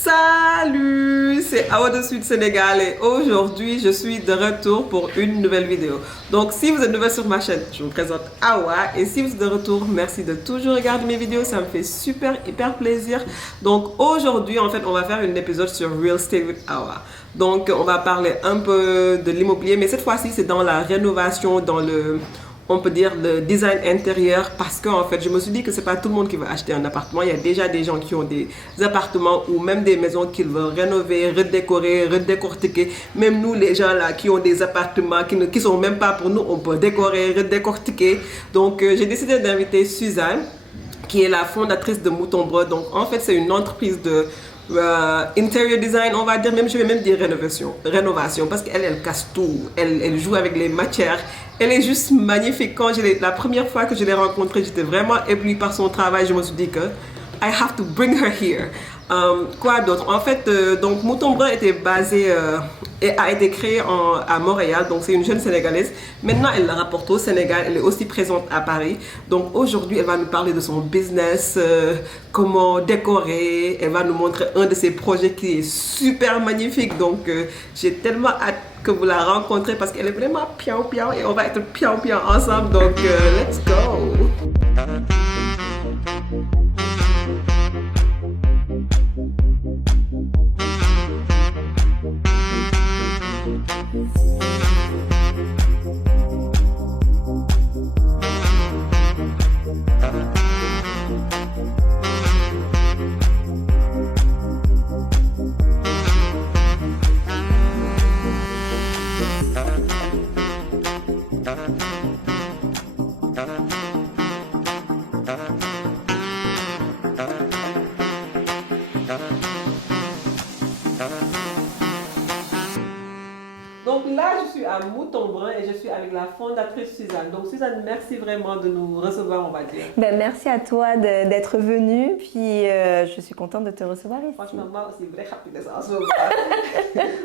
Salut, c'est Awa de Sud Sénégal et aujourd'hui je suis de retour pour une nouvelle vidéo. Donc si vous êtes nouvelle sur ma chaîne, je me présente Awa et si vous êtes de retour, merci de toujours regarder mes vidéos, ça me fait hyper plaisir. Donc aujourd'hui en fait on va faire un épisode sur Real Estate with Awa. Donc on va parler un peu de l'immobilier mais cette fois-ci c'est dans la rénovation, dans le... on peut dire le design intérieur parce qu'en fait je me suis dit que c'est pas tout le monde qui veut acheter un appartement. Il y a déjà des gens qui ont des appartements ou même des maisons qu'ils veulent rénover, redécorer, redécortiquer. Même nous les gens là qui ont des appartements qui sont même pas pour nous, on peut décorer, redécortiquer. Donc j'ai décidé d'inviter Suzanne qui est la fondatrice de Mouton Brun. Donc en fait c'est une entreprise de interior design, on va dire, même je vais même dire rénovation parce qu'elle elle casse tout, elle joue avec les matières, elle est juste magnifique. Quand la première fois que je l'ai rencontrée, j'étais vraiment éblouie par son travail. Je me suis dit que I have to bring her here. Quoi d'autre? En fait, donc Mouton Brun était basé et a été créé à Montréal. Donc c'est une jeune Sénégalaise. Maintenant, elle la rapporte au Sénégal. Elle est aussi présente à Paris. Donc aujourd'hui, elle va nous parler de son business, comment décorer. Elle va nous montrer un de ses projets qui est super magnifique. Donc j'ai tellement hâte que vous la rencontrez parce qu'elle est vraiment piao et on va être piao ensemble. Donc let's go. Donc là, je suis à Mouton Brun et je suis avec la fondatrice Suzanne. Donc Suzanne, merci vraiment de nous recevoir, on va dire. Merci à toi d'être venue, puis je suis contente de te recevoir ici. Franchement, moi aussi, vrai happiness en ce moment.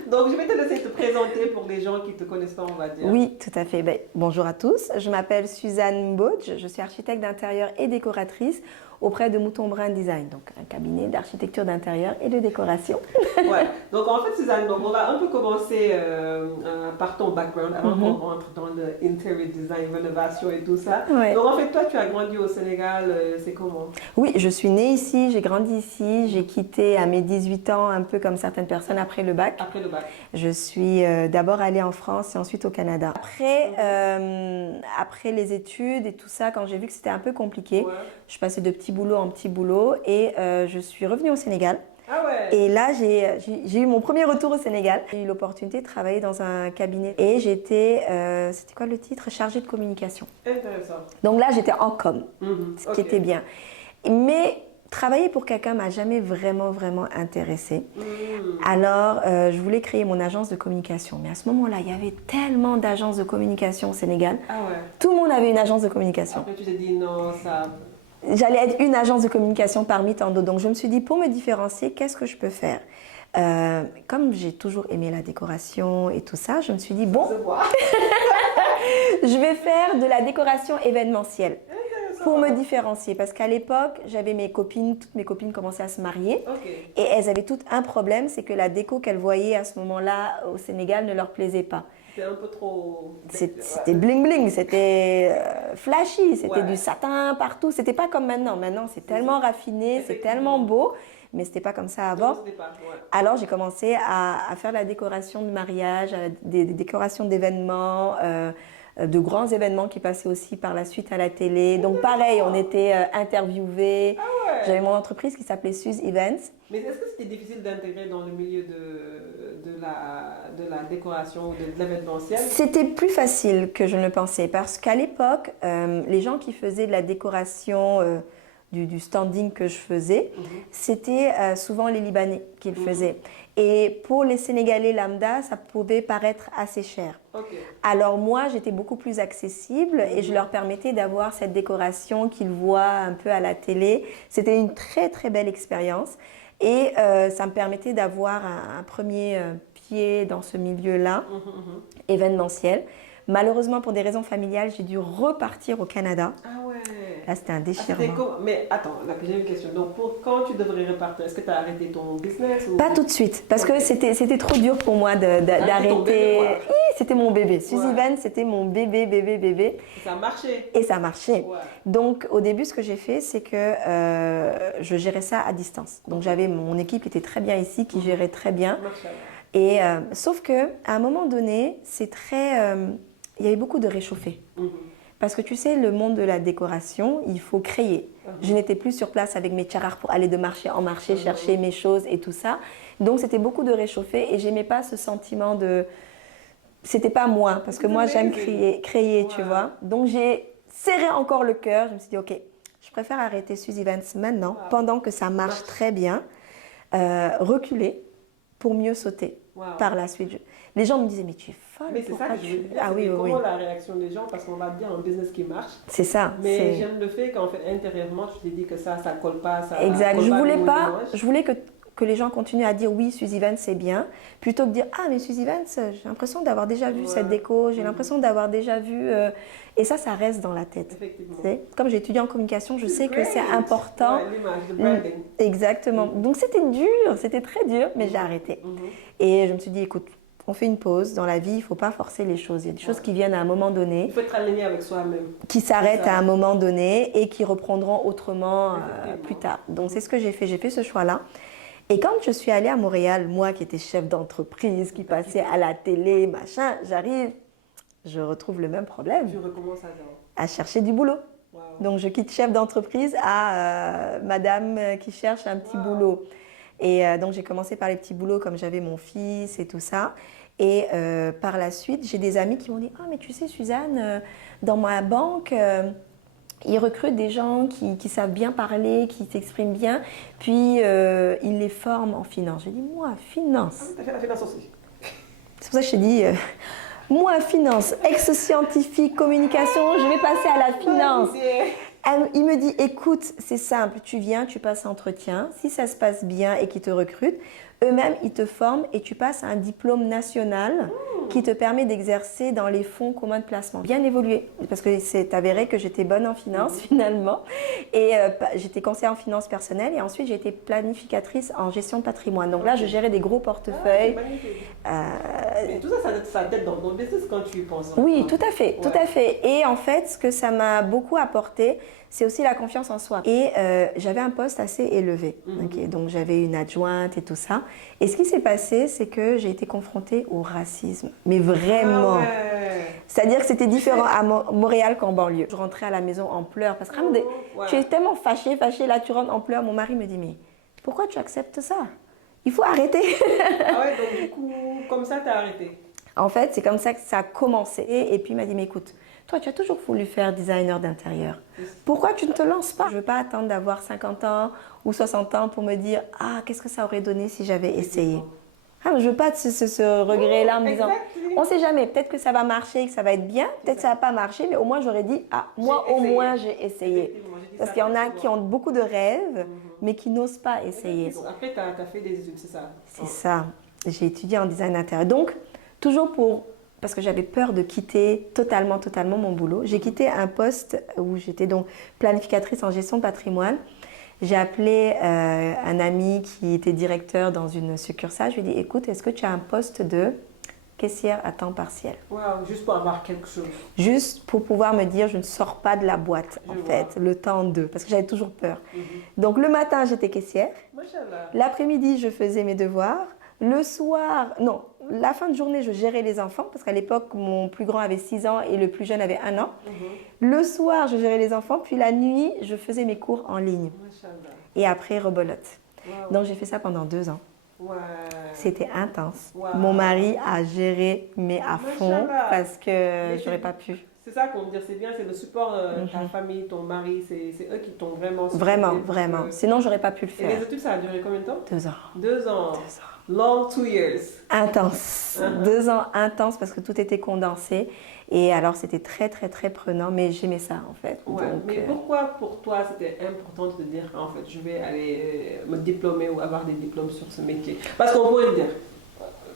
Donc je vais te laisser te présenter pour les gens qui ne te connaissent pas, on va dire. Oui, tout à fait. Bonjour à tous, je m'appelle Suzanne Mbodj, je suis architecte d'intérieur et décoratrice auprès de Mouton Brun Design, donc un cabinet d'architecture d'intérieur et de décoration. Ouais. Donc en fait Suzanne, donc on va un peu commencer par ton background avant qu'on rentre dans le interior design, rénovation et tout ça. Ouais. Donc en fait toi tu as grandi au Sénégal, c'est comment? Oui, je suis née ici, j'ai grandi ici, j'ai quitté à mes 18 ans un peu comme certaines personnes après le bac. Après le bac. Je suis d'abord allée en France et ensuite au Canada. Après les études et tout ça, quand j'ai vu que c'était un peu compliqué, je passais de petit boulot en petit boulot et je suis revenue au Sénégal. Ah ouais. Et là, j'ai eu mon premier retour au Sénégal. J'ai eu l'opportunité de travailler dans un cabinet et j'étais, c'était quoi le titre? Chargée de communication. Intéressant. Donc là, j'étais en com, ce qui était bien. Mais travailler pour quelqu'un m'a jamais vraiment intéressée. Alors, je voulais créer mon agence de communication. Mais à ce moment-là, il y avait tellement d'agences de communication au Sénégal. Ah ouais. Tout le monde avait une agence de communication. Après, tu t'es dit non, ça... J'allais être une agence de communication parmi tant d'autres. Donc, je me suis dit, pour me différencier, qu'est-ce que je peux faire? Comme j'ai toujours aimé la décoration et tout ça, je me suis dit, bon, je vais faire de la décoration événementielle pour me différencier. Parce qu'à l'époque, j'avais mes copines, toutes mes copines commençaient à se marier. Et elles avaient toutes un problème, c'est que la déco qu'elles voyaient à ce moment-là au Sénégal ne leur plaisait pas. C'était un peu trop... C'était bling bling, c'était flashy, c'était du satin partout. C'était pas comme maintenant. Maintenant, c'est tellement raffiné, c'est tellement beau, mais c'était pas comme ça avant. Alors, j'ai commencé à faire la décoration de mariage, des décorations d'événements, de grands événements qui passaient aussi par la suite à la télé. Donc pareil, on était interviewés. J'avais mon entreprise qui s'appelait Suze Events. Mais est-ce que c'était difficile d'intégrer dans le milieu de la décoration ou de l'événementiel? C'était plus facile que je ne le pensais parce qu'à l'époque, les gens qui faisaient de la décoration du standing que je faisais, c'était souvent les Libanais qui le faisaient. Et pour les Sénégalais lambda, ça pouvait paraître assez cher. Alors moi, j'étais beaucoup plus accessible et je leur permettais d'avoir cette décoration qu'ils voient un peu à la télé. C'était une très très belle expérience. Et ça me permettait d'avoir un premier pied dans ce milieu-là, événementiel. Malheureusement, pour des raisons familiales, j'ai dû repartir au Canada. Ah ouais. Là, c'était un déchirement. Mais attends, là, j'ai une question. Donc, quand tu devrais repartir, est-ce que tu as arrêté ton business ou... Pas tout de suite, parce que c'était trop dur pour moi d'arrêter. C'était mon bébé. Suzy Vance, c'était mon bébé. Et ça a marché. Et ça marchait. Ouais. Donc, au début, ce que j'ai fait, c'est que je gérais ça à distance. Donc, j'avais mon équipe qui était très bien ici, qui gérait très bien. Et sauf que à un moment donné, c'est très... il y avait beaucoup de réchauffés. Parce que tu sais, le monde de la décoration, il faut créer. Je n'étais plus sur place avec mes tcharars pour aller de marché en marché, chercher mes choses et tout ça. Donc, c'était beaucoup de réchauffés et j'aimais pas ce sentiment de... C'était pas moi, parce que moi, j'aime créer, tu vois. Donc, j'ai serré encore le cœur. Je me suis dit, OK, je préfère arrêter Suzy Vance maintenant, pendant que ça marche très bien, reculer pour mieux sauter par la suite. Les gens me disaient, mais tu es folle. Mais c'est ça que je veux dire. Comment la réaction des gens, parce qu'on va dire un business qui marche. C'est ça. Mais j'aime le fait qu'en fait, intérieurement, tu te dis que ça colle pas. Ça exact. Colle Je voulais que les gens continuent à dire oui, Suzy Vance c'est bien, plutôt que de dire ah mais Suzy Vance, j'ai l'impression d'avoir déjà vu cette déco, j'ai l'impression d'avoir déjà vu et ça reste dans la tête. Comme j'ai étudié en communication, je sais que c'est important. L'image, le branding. Exactement. Donc c'était dur, c'était très dur, mais j'ai arrêté. Et je me suis dit écoute, on fait une pause dans la vie, il ne faut pas forcer les choses. Il y a des choses qui viennent à un moment donné. Il faut être aligné avec soi-même. Qui s'arrêtent à un moment donné et qui reprendront autrement plus tard. Donc c'est ce que j'ai fait ce choix-là. Et quand je suis allée à Montréal, moi qui étais chef d'entreprise, qui passait à la télé, machin, j'arrive, je retrouve le même problème. Tu recommences à zéro. À chercher du boulot. Wow. Donc je quitte chef d'entreprise à madame qui cherche un petit boulot. Et donc j'ai commencé par les petits boulots comme j'avais mon fils et tout ça. Et par la suite, j'ai des amis qui m'ont dit « Ah mais tu sais Suzanne, dans ma banque… ils recrutent des gens qui savent bien parler, qui s'expriment bien, puis ils les forment en finance. » J'ai dit, moi, finance. Ah, tu as fait la finance aussi. C'est pour ça que je t'ai dit, moi, finance, ex-scientifique, communication, je vais passer à la finance. Il me dit, écoute, c'est simple, tu viens, tu passes entretien. Si ça se passe bien et qu'ils te recrutent, eux-mêmes, ils te forment et tu passes un diplôme national qui te permet d'exercer dans les fonds communs de placement. Bien évolué, parce que c'est avéré que j'étais bonne en finance finalement. Et j'étais conseillère en finance personnelle et ensuite j'ai été planificatrice en gestion de patrimoine. Donc là, je gérais des gros portefeuilles. Mais tout ça, ça t'aide dans ton business quand tu y penses. Oui, tout à fait, tout à fait. Et en fait, ce que ça m'a beaucoup apporté, c'est aussi la confiance en soi. Et j'avais un poste assez élevé. Okay, donc j'avais une adjointe et tout ça. Et ce qui s'est passé, c'est que j'ai été confrontée au racisme. Mais vraiment. C'est-à-dire que c'était différent à Montréal qu'en banlieue. Je rentrais à la maison en pleurs parce que tu es tellement fâchée, là tu rentres en pleurs. Mon mari me dit, mais pourquoi tu acceptes ça? Il faut arrêter. Ah ouais, donc du coup, comme ça, tu as arrêté. En fait, c'est comme ça que ça a commencé. Et puis il m'a dit, mais écoute, toi, tu as toujours voulu faire designer d'intérieur. Pourquoi tu ne te lances pas? Je ne veux pas attendre d'avoir 50 ans ou 60 ans pour me dire « Ah, qu'est-ce que ça aurait donné si j'avais essayé ?» Je ne veux pas ce regret-là en me disant « On ne sait jamais, peut-être que ça va marcher, que ça va être bien, peut-être que ça ne va pas marcher, mais au moins j'aurais dit « Ah, moi au moins j'ai essayé. » Parce qu'il y en a qui ont beaucoup de rêves, mais qui n'osent pas essayer. Après, tu as fait des études, c'est ça? C'est ça. J'ai étudié en design d'intérieur. Donc, toujours parce que j'avais peur de quitter totalement mon boulot. J'ai quitté un poste où j'étais donc planificatrice en gestion de patrimoine. J'ai appelé un ami qui était directeur dans une succursale. Je lui ai dit, écoute, est-ce que tu as un poste de caissière à temps partiel? Wow, juste pour avoir quelque chose. Juste pour pouvoir me dire, je ne sors pas de la boîte, le temps de, parce que j'avais toujours peur. Donc le matin, j'étais caissière. L'après-midi, je faisais mes devoirs. Le soir, non, la fin de journée, je gérais les enfants parce qu'à l'époque, mon plus grand avait 6 ans et le plus jeune avait 1 an. Le soir, je gérais les enfants, puis la nuit, je faisais mes cours en ligne. Et après, rebelote. Donc, j'ai fait ça pendant 2 ans. C'était intense. Mon mari a géré, mais à fond, parce que j'aurais pas pu. C'est ça qu'on veut dire, c'est bien, c'est le support de ta famille, ton mari, c'est eux qui t'ont vraiment supporté. Vraiment. Sinon, j'aurais pas pu le faire. Et les études, ça a duré combien de temps? 2 ans. 2 ans. 2 ans. Long 2 years. Intense. 2 ans intenses parce que tout était condensé. Et alors, c'était très, très, très prenant, mais j'aimais ça, en fait. Ouais, Donc, mais pourquoi pour toi c'était important de te dire en fait je vais aller me diplômer ou avoir des diplômes sur ce métier? Parce qu'on pourrait le dire,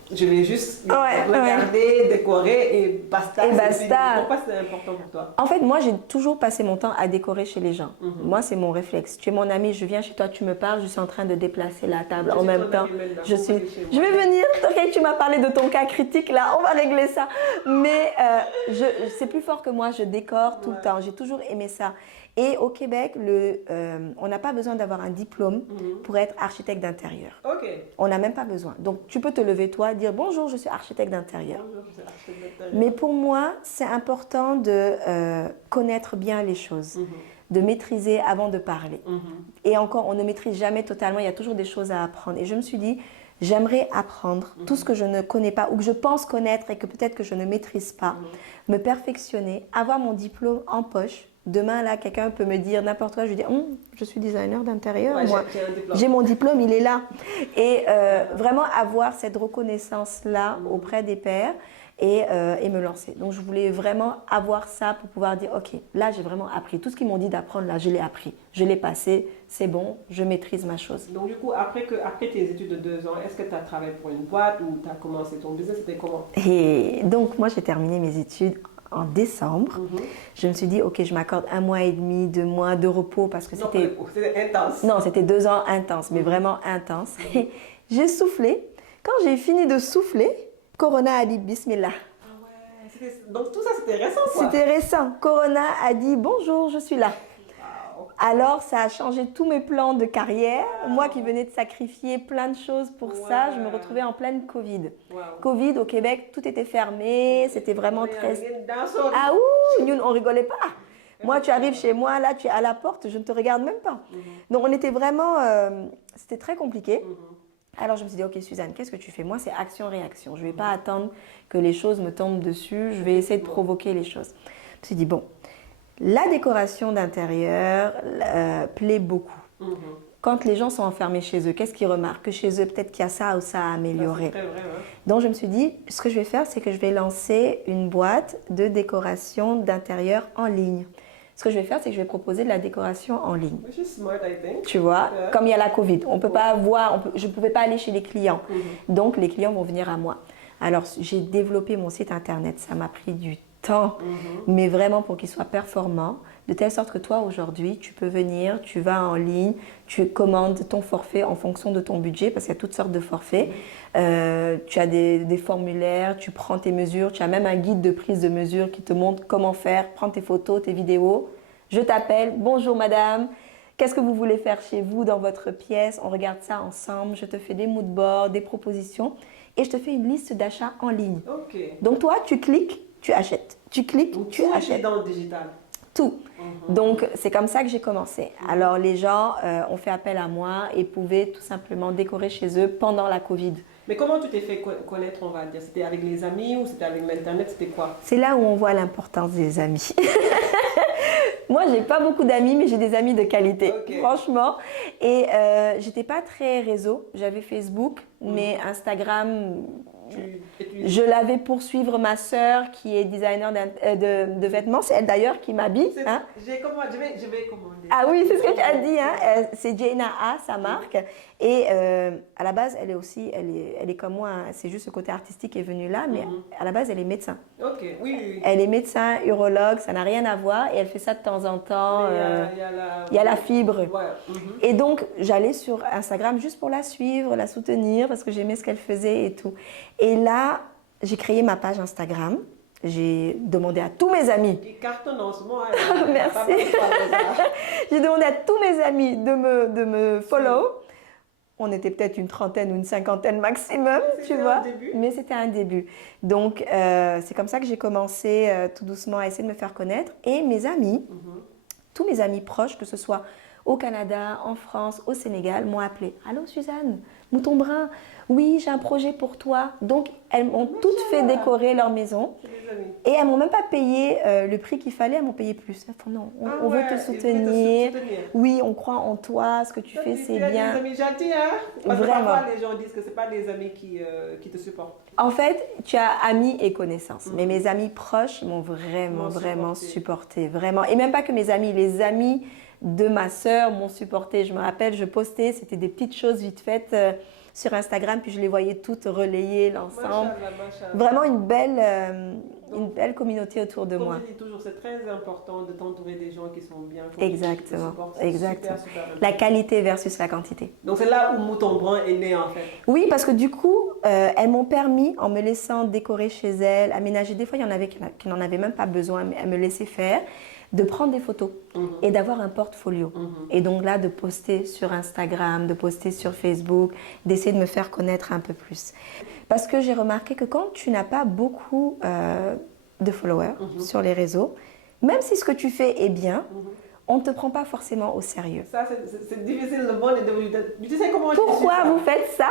je vais juste regarder, décorer et basta. Et basta. Pourquoi c'est important pour toi? En fait, moi, j'ai toujours passé mon temps à décorer chez les gens. Moi, c'est mon réflexe. Tu es mon ami, je viens chez toi, tu me parles, je suis en train de déplacer la table en même temps. Je vais venir. Ok, tu m'as parlé de ton cas critique, là, on va régler ça. Mais c'est plus fort que moi, je décore tout le temps. J'ai toujours aimé ça. Et au Québec, on n'a pas besoin d'avoir un diplôme pour être architecte d'intérieur. Ok. On n'a même pas besoin. Donc, tu peux te lever, toi, dire bonjour, je suis architecte d'intérieur. Bonjour, je suis architecte d'intérieur. Mais pour moi, c'est important de connaître bien les choses, de maîtriser avant de parler. Et encore, on ne maîtrise jamais totalement, il y a toujours des choses à apprendre. Et je me suis dit, j'aimerais apprendre tout ce que je ne connais pas ou que je pense connaître et que peut-être que je ne maîtrise pas, me perfectionner, avoir mon diplôme en poche. Demain, là, quelqu'un peut me dire n'importe quoi, je vais dire, je suis designer d'intérieur, Ouais, moi, j'ai mon diplôme, il est là. Et vraiment avoir cette reconnaissance-là auprès des pairs et me lancer. Donc, je voulais vraiment avoir ça pour pouvoir dire, ok, là, j'ai vraiment appris. Tout ce qu'ils m'ont dit d'apprendre, là, je l'ai appris. Je l'ai passé, c'est bon, je maîtrise ma chose. Donc, du coup, après tes études de 2 ans, est-ce que tu as travaillé pour une boîte ou tu as commencé ton business? C'était comment? Et donc, moi, j'ai terminé mes études en décembre. Je me suis dit, ok, je m'accorde 1 mois et demi, 2 mois de repos parce que c'était intense. Non, c'était 2 ans intenses, mais vraiment intenses. J'ai soufflé. Quand j'ai fini de souffler, Corona a dit Bismillah. Ah ouais. Donc tout ça, c'était récent, quoi. C'était récent. Corona a dit bonjour, je suis là. Alors, ça a changé tous mes plans de carrière. Moi qui venais de sacrifier plein de choses pour ça, je me retrouvais en pleine Covid. Covid, au Québec, tout était fermé. C'était vraiment très... Ah ouh, nous, on rigolait pas. Moi, tu arrives chez moi, là, tu es à la porte, je ne te regarde même pas. Donc, on était vraiment... c'était très compliqué. Alors, je me suis dit, ok, Suzanne, qu'est-ce que tu fais? Moi, c'est action-réaction. Je ne vais pas attendre que les choses me tombent dessus. Je vais essayer de provoquer les choses. Je me suis dit, bon... La décoration d'intérieur plaît beaucoup. Quand les gens sont enfermés chez eux, qu'est-ce qu'ils remarquent? Que chez eux, peut-être qu'il y a ça ou ça à améliorer. C'est très vrai, hein? Donc, je me suis dit, ce que je vais faire, c'est que je vais lancer une boîte de décoration d'intérieur en ligne. Ce que je vais faire, c'est que je vais proposer de la décoration en ligne. Which is smart, I think. Tu vois, comme il y a la Covid, on peut pas voir, je ne pouvais pas aller chez les clients. Donc, les clients vont venir à moi. Alors, j'ai développé mon site internet. Ça m'a pris du temps, mais vraiment pour qu'il soit performant, de telle sorte que toi, aujourd'hui, tu peux venir, tu vas en ligne, tu commandes ton forfait en fonction de ton budget, parce qu'il y a toutes sortes de forfaits. Tu as des formulaires, tu prends tes mesures, tu as même un guide de prise de mesure qui te montre comment faire, prendre tes photos, tes vidéos. Je t'appelle, bonjour madame, qu'est-ce que vous voulez faire chez vous dans votre pièce? On regarde ça ensemble, je te fais des moodboards, des propositions et je te fais une liste d'achats en ligne. Donc toi, tu cliques, tu achètes. Tu cliques, donc, tu achètes. Dans le digital. Tout. Donc, c'est comme ça que j'ai commencé. Alors, les gens ont fait appel à moi et pouvaient tout simplement décorer chez eux pendant la Covid. Mais comment tu t'es fait connaître, on va dire? C'était avec les amis ou c'était avec l'Internet? C'était quoi? C'est là où on voit l'importance des amis. Moi, j'ai pas beaucoup d'amis, mais j'ai des amis de qualité, franchement. Et j'étais pas très réseau. J'avais Facebook, mais Instagram... Je l'avais pour suivre ma sœur qui est designer de vêtements. C'est elle d'ailleurs qui m'habille. Hein? Je vais commander. Ah oui, c'est ce que tu as dit. Hein? C'est Jaina A, sa marque. Et à la base, elle est aussi, elle est comme moi. Hein? C'est juste ce côté artistique qui est venu là. Mais à la base, elle est médecin. Ok, oui. Elle est médecin, urologue, ça n'a rien à voir. Et elle fait ça de temps en temps. Il y a la fibre. Ouais. Et donc, j'allais sur Instagram juste pour la suivre, la soutenir parce que j'aimais ce qu'elle faisait et tout. Et là, j'ai créé ma page Instagram. J'ai demandé à tous mes amis. Qui cartonne en ce moment. Merci. J'ai demandé à tous mes amis de me follow. On était peut-être une trentaine ou une cinquantaine maximum, tu vois. Mais c'était un début. Donc, c'est comme ça que j'ai commencé tout doucement à essayer de me faire connaître. Et mes amis, tous mes amis proches, que ce soit au Canada, en France, au Sénégal, m'ont appelé. Allô Suzanne, Mouton Brun, oui, j'ai un projet pour toi. Donc, elles m'ont toutes fait décorer leur maison. Et elles m'ont même pas payé le prix qu'il fallait, elles m'ont payé plus. Elles font non, on veut te soutenir. Oui, on croit en toi, ce que tu fais, c'est bien. Tu as des amis gentils, hein? Parce que Vraiment. parfois, les gens disent que ce pas des amis qui te supportent. En fait, tu as amis et connaissances. Mais mes amis proches m'ont vraiment supporté. Vraiment. Et même pas que mes amis, les amis de ma sœur m'ont supporté. Je me rappelle, je postais, c'était des petites choses vite faites sur Instagram, puis je les voyais toutes relayer l'ensemble. Vraiment une belle communauté autour de moi. Comme je dis toujours, c'est très important de t'entourer des gens qui sont bien. Exactement. Exactement. Super la qualité versus la quantité. Donc c'est là où Mouton Brun est né en fait. Oui, parce que du coup, elles m'ont permis, en me laissant décorer chez elles, aménager. Des fois, il y en avait qui n'en avaient même pas besoin, mais elles me laissaient faire, de prendre des photos et d'avoir un portfolio. Et donc là, de poster sur Instagram, de poster sur Facebook, d'essayer de me faire connaître un peu plus. Parce que j'ai remarqué que quand tu n'as pas beaucoup de followers sur les réseaux, même si ce que tu fais est bien, on ne te prend pas forcément au sérieux. Ça, c'est difficile, le monde est devenu... Tu sais comment Pourquoi vous faites ça?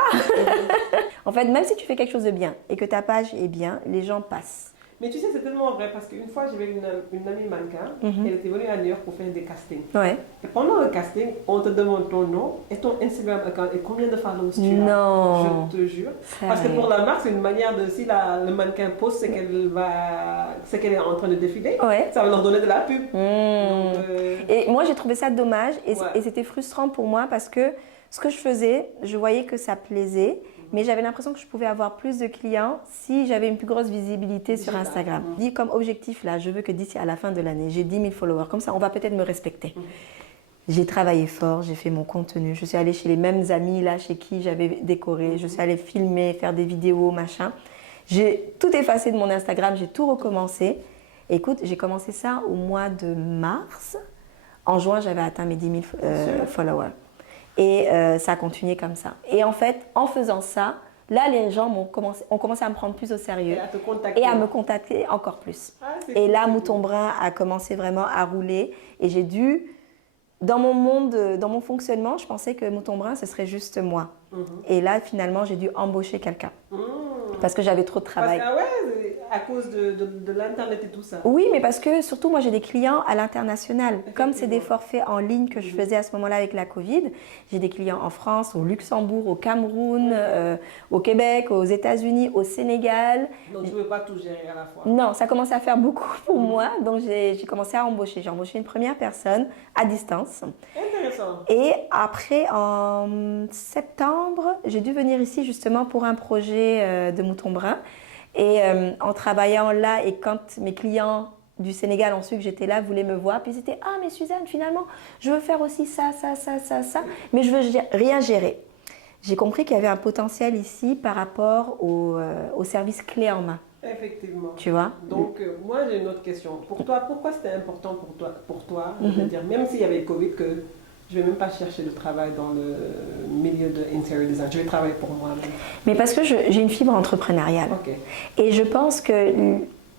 En fait, même si tu fais quelque chose de bien et que ta page est bien, les gens passent. Mais tu sais, c'est tellement vrai parce qu'une fois, j'avais une amie mannequin, elle était venue à New York pour faire des castings. Ouais. Et pendant le casting, on te demande ton nom et ton Instagram account et combien de followers tu as. Non. Je te jure. Parce que pour la marque, c'est une manière de, si le mannequin poste ce qu'elle est en train de défiler, ça va leur donner de la pub. Donc, et moi, j'ai trouvé ça dommage et c'était frustrant pour moi parce que ce que je faisais, je voyais que ça plaisait. Mais j'avais l'impression que je pouvais avoir plus de clients si j'avais une plus grosse visibilité sur Instagram. Dit comme objectif là, je veux que d'ici à la fin de l'année, j'ai 10 000 followers. Comme ça, on va peut-être me respecter. J'ai travaillé fort, j'ai fait mon contenu. Je suis allée chez les mêmes amis là, chez qui j'avais décoré. Je suis allée filmer, faire des vidéos, machin. J'ai tout effacé de mon Instagram, j'ai tout recommencé. Écoute, j'ai commencé ça au mois de mars. En juin, j'avais atteint mes 10 000 followers. Et ça a continué comme ça. Et en fait, en faisant ça, là, les gens ont commencé à me prendre plus au sérieux. Et à te contacter. Et à me contacter encore plus. Et là, Mouton Brun a commencé vraiment à rouler. Et j'ai dû, dans mon monde, dans mon fonctionnement, je pensais que Mouton Brun, ce serait juste moi. Et là, finalement, j'ai dû embaucher quelqu'un. Parce que j'avais trop de travail. À cause de l'Internet et tout ça. Oui, mais parce que surtout, moi, j'ai des clients à l'international. Comme c'est des forfaits en ligne que je faisais à ce moment-là avec la Covid, j'ai des clients en France, au Luxembourg, au Cameroun, au Québec, aux États-Unis, au Sénégal. Donc, tu ne peux pas tout gérer à la fois. Non, ça commençait à faire beaucoup pour moi. Donc, j'ai commencé à embaucher. J'ai embauché une première personne à distance. Intéressant. Et après, en septembre, j'ai dû venir ici justement pour un projet de Mouton Brun. Et en travaillant là, et quand mes clients du Sénégal ont su que j'étais là, voulaient me voir, puis c'était « Ah, mais Suzanne, finalement, je veux faire aussi ça, mais je veux rien gérer. » J'ai compris qu'il y avait un potentiel ici par rapport au service clé en main. Effectivement. Tu vois? Donc, moi, j'ai une autre question. Pour toi, pourquoi c'était important pour toi de dire, même s'il y avait le Covid, que je ne vais même pas chercher de travail dans le milieu de interior design. Je vais travailler pour moi-même. Mais parce que j'ai une fibre entrepreneuriale. Okay. Et je pense que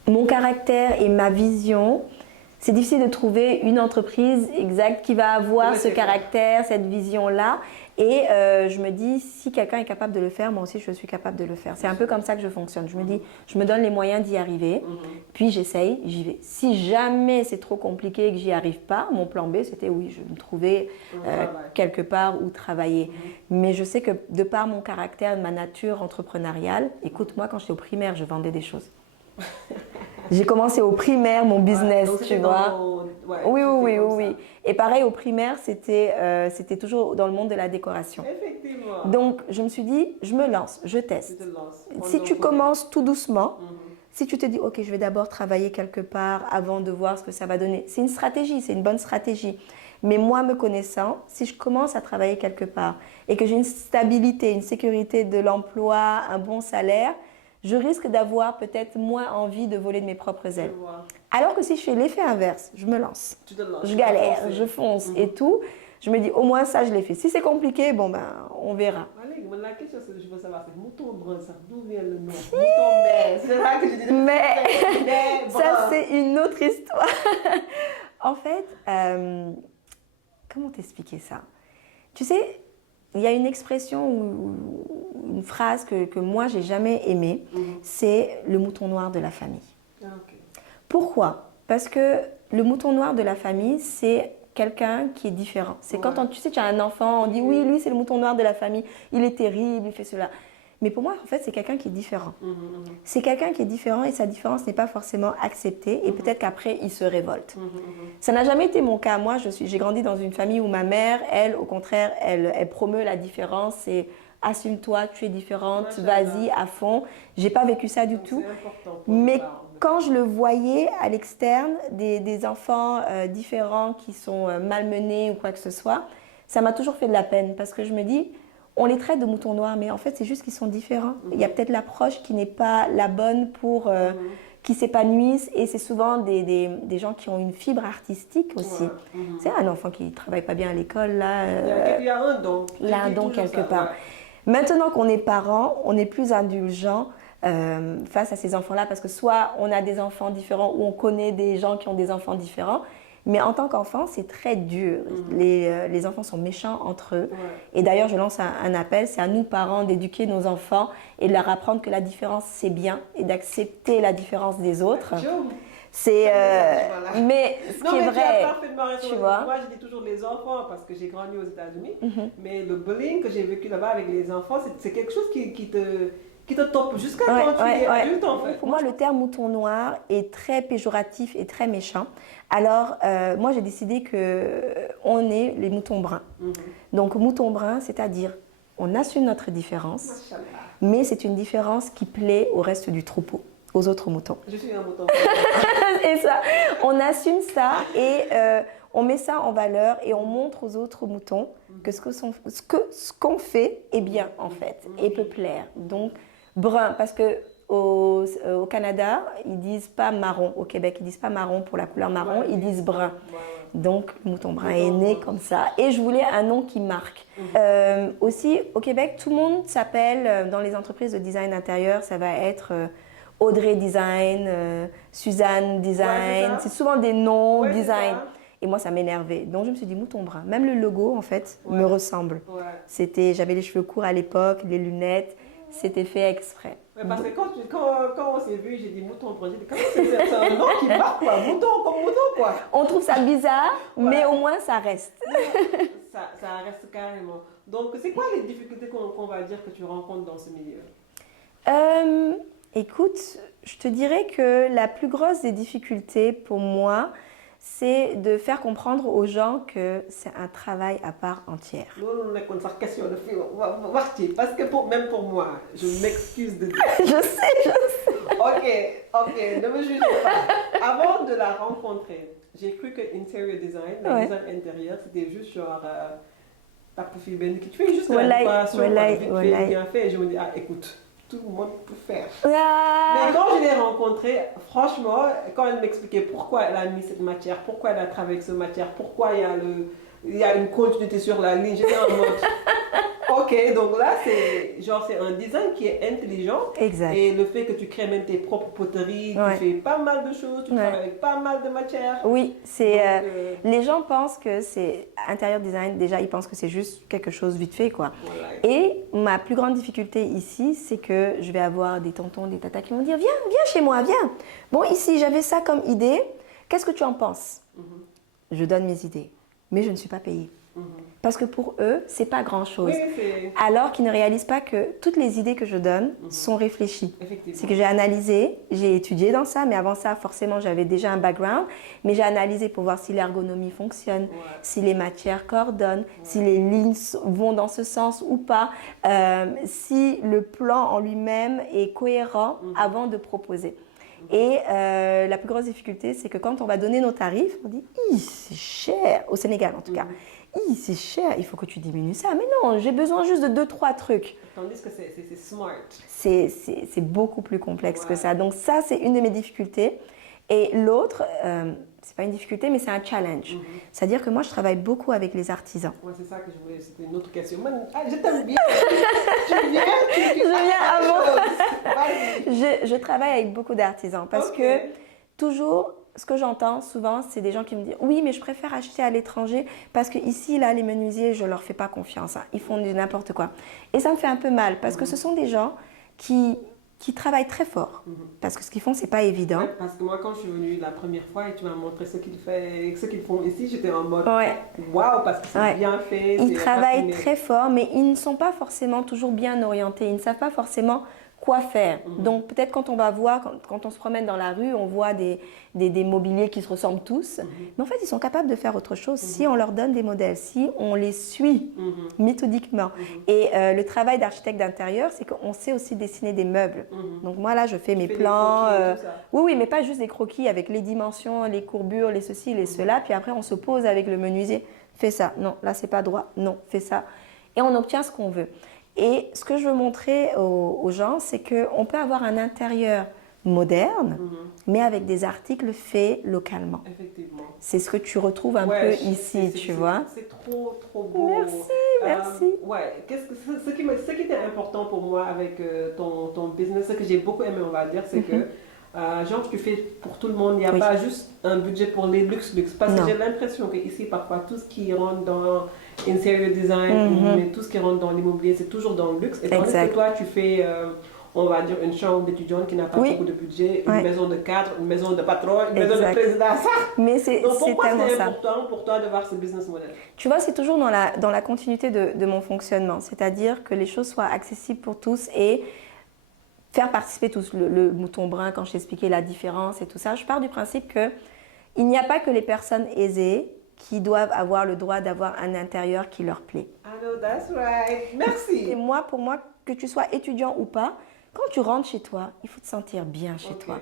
mon caractère et ma vision, c'est difficile de trouver une entreprise exacte qui va avoir ce caractère, cette vision-là. Et je me dis, si quelqu'un est capable de le faire, moi aussi je suis capable de le faire. C'est un peu comme ça que je fonctionne. Je me dis, je me donne les moyens d'y arriver, puis j'essaye, j'y vais. Si jamais c'est trop compliqué et que j'y arrive pas, mon plan B c'était oui, je vais me trouver quelque part où travailler. Mais je sais que de par mon caractère, ma nature entrepreneuriale, écoute, moi quand j'étais au primaire, je vendais des choses. J'ai commencé au primaire mon business, tu vois. Oui. Et pareil, au primaire, c'était toujours dans le monde de la décoration. Effectivement. Donc, je me suis dit, je me lance, je teste. Si tu commences tout doucement, si tu te dis, ok, je vais d'abord travailler quelque part avant de voir ce que ça va donner, c'est une stratégie, c'est une bonne stratégie. Mais moi, me connaissant, si je commence à travailler quelque part et que j'ai une stabilité, une sécurité de l'emploi, un bon salaire, je risque d'avoir peut-être moins envie de voler de mes propres ailes. Alors que si je fais l'effet inverse, je me lance, je galère, je fonce et tout, je me dis au moins ça je l'ai fait. Si c'est compliqué, bon ben on verra. La question que je veux savoir, c'est Mouton Brun, d'où vient le nom? Mouton Brun, c'est là que je dis. Mais ça c'est une autre histoire. En fait, comment t'expliquer ça? Tu sais, il y a une expression ou une phrase que moi, j'ai jamais aimée, c'est le mouton noir de la famille. Ah, ok. Pourquoi? Parce que le mouton noir de la famille, c'est quelqu'un qui est différent. C'est quand tu sais, tu as un enfant, on dit oui, lui, c'est le mouton noir de la famille, il est terrible, il fait cela. Mais pour moi, en fait, c'est quelqu'un qui est différent. C'est quelqu'un qui est différent et sa différence n'est pas forcément acceptée et peut-être qu'après, il se révolte. Ça n'a jamais été mon cas. Moi, j'ai grandi dans une famille où ma mère, elle, au contraire, elle promeut la différence et assume-toi, tu es différente, vas-y à fond. J'ai pas vécu ça du tout. Mais quand je le voyais à l'externe, des enfants différents qui sont malmenés ou quoi que ce soit, ça m'a toujours fait de la peine parce que je me dis, on les traite de moutons noirs, mais en fait, c'est juste qu'ils sont différents. Il y a peut-être l'approche qui n'est pas la bonne pour qui s'épanouissent et c'est souvent des gens qui ont une fibre artistique aussi. C'est un enfant qui ne travaille pas bien à l'école, là. Il y a un don. Il a un don quelque part. Maintenant qu'on est parents, on est plus indulgents face à ces enfants-là parce que soit on a des enfants différents ou on connaît des gens qui ont des enfants différents. Mais en tant qu'enfant, c'est très dur. Les enfants sont méchants entre eux. Et d'ailleurs, je lance un appel, c'est à nous, parents, d'éduquer nos enfants et de leur apprendre que la différence, c'est bien et d'accepter la différence des autres. C'est mais ce qui est vrai, tu vois. Moi, je dis toujours les enfants parce que j'ai grandi aux États-Unis. Mais le bullying que j'ai vécu là-bas avec les enfants, c'est quelque chose qui te toppe jusqu'à quand tu es adulte, en fait. Pour moi, le terme mouton noir est très péjoratif et très méchant. Alors, moi, j'ai décidé qu'on est les moutons bruns. Donc, mouton brun, c'est-à-dire, on assume notre différence, mais c'est une différence qui plaît au reste du troupeau, aux autres moutons. Je suis un mouton. C'est ça. On assume ça et on met ça en valeur et on montre aux autres moutons que ce qu'on fait est bien, en fait, et peut plaire. Donc, brun, parce que au Canada, ils disent pas marron. Au Québec, ils disent pas marron pour la couleur marron, ils disent brun. Donc, le mouton brun est né comme ça. Et je voulais un nom qui marque. Aussi, au Québec, tout le monde s'appelle, dans les entreprises de design intérieur, ça va être Audrey Design, Suzanne Design. C'est souvent des noms design. Et moi, ça m'énervait. Donc, je me suis dit mouton brun. Même le logo, en fait, me ressemble. J'avais les cheveux courts à l'époque, les lunettes. C'était fait exprès. Parce que quand on s'est vu, j'ai dit mouton brun. J'ai dit, comment c'est un nom qui marque, quoi. Mouton comme mouton, quoi. On trouve ça bizarre, mais au moins ça reste. ça reste carrément. Donc, c'est quoi les difficultés qu'on va dire que tu rencontres dans ce milieu? Écoute, je te dirais que la plus grosse des difficultés pour moi, c'est de faire comprendre aux gens que c'est un travail à part entière. Question de parce que même pour moi, je m'excuse de dire. Je sais. Ok, ne me jugez pas. Avant de la rencontrer, j'ai cru que interior design, le design intérieur, c'était juste genre ta profil qui tu fais juste la décoration, bien fait. Et je me dis, écoute. Tout le monde peut faire. Mais quand je l'ai rencontrée, franchement, quand elle m'expliquait pourquoi elle a mis cette matière, pourquoi elle a travaillé avec cette matière, pourquoi il y a une continuité sur la ligne, j'étais en mode, ok, donc là, c'est un design qui est intelligent. Exact. Et le fait que tu crées même tes propres poteries, tu fais pas mal de choses, tu travailles avec pas mal de matières. Oui, les gens pensent que c'est intérieur design, déjà ils pensent que c'est juste quelque chose vite fait, quoi. Voilà. Et ma plus grande difficulté ici, c'est que je vais avoir des tontons, des tatas qui vont dire, viens chez moi, viens. Bon, ici, j'avais ça comme idée, qu'est-ce que tu en penses? Je donne mes idées, mais je ne suis pas payée. Parce que pour eux, c'est pas grand-chose. Alors qu'ils ne réalisent pas que toutes les idées que je donne sont réfléchies. C'est que j'ai analysé, j'ai étudié dans ça, mais avant ça, forcément, j'avais déjà un background. Mais j'ai analysé pour voir si l'ergonomie fonctionne, si les matières coordonnent, si les lignes vont dans ce sens ou pas, si le plan en lui-même est cohérent avant de proposer. Et la plus grosse difficulté, c'est que quand on va donner nos tarifs, on dit « c'est cher », au Sénégal en tout cas. C'est cher, il faut que tu diminues ça. Mais non, j'ai besoin juste de 2-3 trucs. Tandis que c'est smart. C'est beaucoup plus complexe que ça. Donc ça, c'est une de mes difficultés. Et l'autre, c'est pas une difficulté, mais c'est un challenge. C'est-à-dire que moi, je travaille beaucoup avec les artisans. C'est ça que je voulais, c'était une autre question. Je t'aime bien. Je viens avant. Je travaille avec beaucoup d'artisans parce que toujours, ce que j'entends souvent, c'est des gens qui me disent oui, mais je préfère acheter à l'étranger parce que ici, là, les menuisiers, je leur fais pas confiance. Hein. Ils font du n'importe quoi. Et ça me fait un peu mal parce que ce sont des gens qui travaillent très fort. Parce que ce qu'ils font, c'est pas évident. Ouais, parce que moi, quand je suis venue la première fois et tu m'as montré ce qu'ils font ici, j'étais en mode waouh, parce que c'est bien fait. Ils travaillent très fort, mais ils ne sont pas forcément toujours bien orientés. Ils ne savent pas forcément quoi faire. Donc peut-être quand on va voir, quand on se promène dans la rue, on voit des mobiliers qui se ressemblent tous. Mais en fait, ils sont capables de faire autre chose si on leur donne des modèles, si on les suit méthodiquement. Et le travail d'architecte d'intérieur, c'est qu'on sait aussi dessiner des meubles. Donc moi là, je fais mes plans. Oui, mais pas juste des croquis avec les dimensions, les courbures, les ceci, les cela. Puis après, on se pose avec le menuisier. Fais ça. Non, là, c'est pas droit. Non, fais ça. Et on obtient ce qu'on veut. Et ce que je veux montrer aux gens, c'est qu'on peut avoir un intérieur moderne, mais avec des articles faits localement. Effectivement. C'est ce que tu retrouves un peu ici, tu vois. C'est trop, trop beau. Merci. Ce qui était important pour moi avec ton business, ce que j'ai beaucoup aimé, on va dire, c'est que genre tu fais pour tout le monde, il n'y a pas juste un budget pour les luxe. Parce que j'ai l'impression qu'ici, parfois, tout ce qui rentre dans interior design, mais tout ce qui rentre dans l'immobilier, c'est toujours dans le luxe. Et tandis que toi, tu fais, on va dire, une chambre d'étudiante qui n'a pas beaucoup de budget, une maison de cadre, une maison de patron, une maison de président. Mais c'est pourquoi tellement c'est important pour toi de voir ce business model? Tu vois, c'est toujours dans la continuité de mon fonctionnement. C'est-à-dire que les choses soient accessibles pour tous et faire participer tous. Le mouton brun, quand je t'expliquais la différence et tout ça, je pars du principe qu'il n'y a pas que les personnes aisées qui doivent avoir le droit d'avoir un intérieur qui leur plaît. I know, that's right. Merci. Et moi, pour moi, que tu sois étudiant ou pas, quand tu rentres chez toi, il faut te sentir bien chez toi.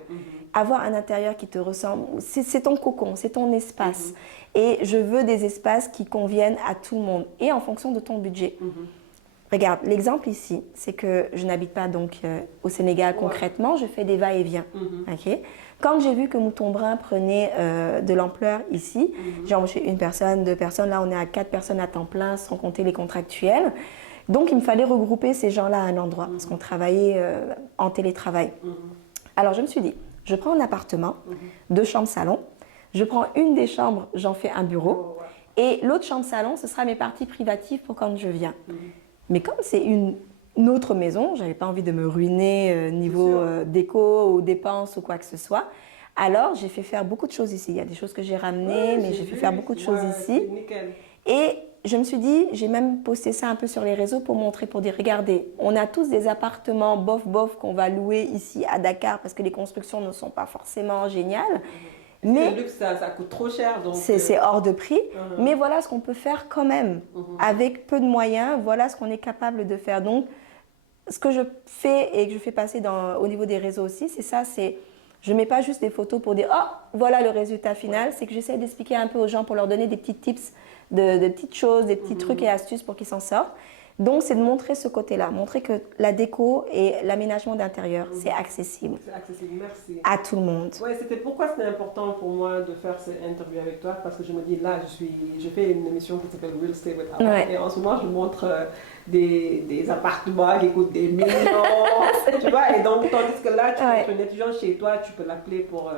Avoir un intérieur qui te ressemble, c'est ton cocon, c'est ton espace. Et je veux des espaces qui conviennent à tout le monde et en fonction de ton budget. Regarde, l'exemple ici, c'est que je n'habite pas donc au Sénégal concrètement, je fais des va-et-vient. Okay. Quand j'ai vu que Mouton Brun prenait de l'ampleur ici, j'ai embauché une personne, 2 personnes, là on est à 4 personnes à temps plein sans compter les contractuels. Donc il me fallait regrouper ces gens-là à un endroit parce qu'on travaillait en télétravail. Alors je me suis dit, je prends un appartement, 2 chambres-salon, je prends une des chambres, j'en fais un bureau et l'autre chambre-salon, ce sera mes parties privatives pour quand je viens. Mais comme c'est une autre maison, je n'avais pas envie de me ruiner niveau déco ou dépenses ou quoi que ce soit. Alors, j'ai fait faire beaucoup de choses ici. Il y a des choses que j'ai ramenées, mais j'ai fait faire beaucoup de choses ici. Et je me suis dit, j'ai même posté ça un peu sur les réseaux pour montrer, pour dire, regardez, on a tous des appartements bof qu'on va louer ici à Dakar parce que les constructions ne sont pas forcément géniales. Mais le luxe, ça coûte trop cher. C'est hors de prix. Mais voilà ce qu'on peut faire quand même. Avec peu de moyens, voilà ce qu'on est capable de faire. Donc, ce que je fais et que je fais passer au niveau des réseaux aussi, c'est ça, je ne mets pas juste des photos pour dire « Oh, voilà le résultat final ». C'est que j'essaie d'expliquer un peu aux gens pour leur donner des petits tips, de petites choses, des petits trucs et astuces pour qu'ils s'en sortent. Donc, c'est de montrer ce côté-là, montrer que la déco et l'aménagement d'intérieur, c'est accessible. C'est accessible, merci. À tout le monde. Oui, pourquoi c'était important pour moi de faire cette interview avec toi, parce que je me dis, là, je fais une émission qui s'appelle Real Estate with Awa, et en ce moment, je montre des appartements qui coûtent des millions, tu vois, et donc, tandis que là, tu montres une étudiante chez toi, tu peux l'appeler pour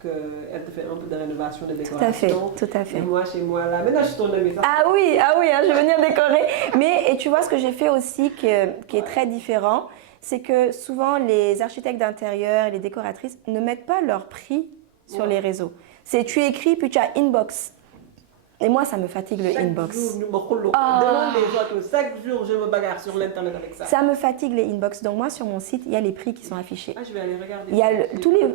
qu'elle te fasse un peu de rénovation, de décoration. Tout à fait. Et moi, chez moi, là, maintenant, je suis ton amie. Ah oui, hein, je vais venir décorer. Mais, et tu vois, ce que j'ai fait aussi qui est très différent, c'est que souvent, les architectes d'intérieur et les décoratrices ne mettent pas leur prix sur les réseaux. Tu écris, puis tu as inbox. Et moi, ça me fatigue le inbox. Chaque jour, je me bagarre sur l'internet avec ça. Ça me fatigue les inbox. Donc moi, sur mon site, il y a les prix qui sont affichés. Ah, je vais aller regarder. Il y a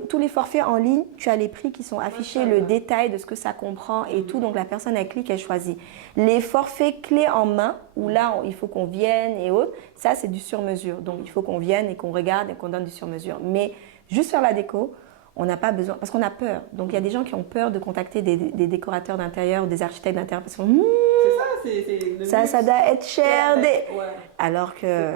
tous les forfaits en ligne, tu as les prix qui sont affichés, le détail de ce que ça comprend et tout. Donc la personne, elle clique, elle choisit. Les forfaits clés en main, où là, il faut qu'on vienne et autres, ça, c'est du sur-mesure. Donc il faut qu'on vienne et qu'on regarde et qu'on donne du sur-mesure. Mais juste faire la déco, on n'a pas besoin, parce qu'on a peur. Donc, il y a des gens qui ont peur de contacter des décorateurs d'intérieur ou des architectes d'intérieur parce que ça doit être cher. Alors que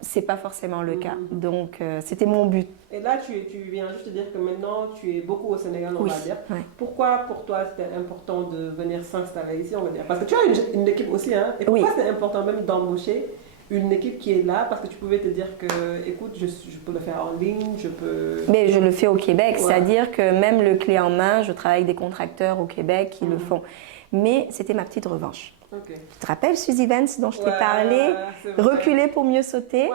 c'est pas forcément le cas. Donc, c'était mon but. Et là, tu viens juste de dire que maintenant, tu es beaucoup au Sénégal, on va dire. Pourquoi, pour toi, c'était important de venir s'installer ici, on va dire? Parce que tu as une équipe aussi, hein? Et pourquoi c'était important même d'embaucher une équipe qui est là parce que tu pouvais te dire que, écoute, je peux le faire en ligne, je peux... Mais je le fais au Québec, c'est-à-dire que même le clé en main, je travaille avec des contracteurs au Québec qui le font. Mais c'était ma petite revanche. Tu te rappelles Suzy Vance dont je t'ai parlé, reculer pour mieux sauter.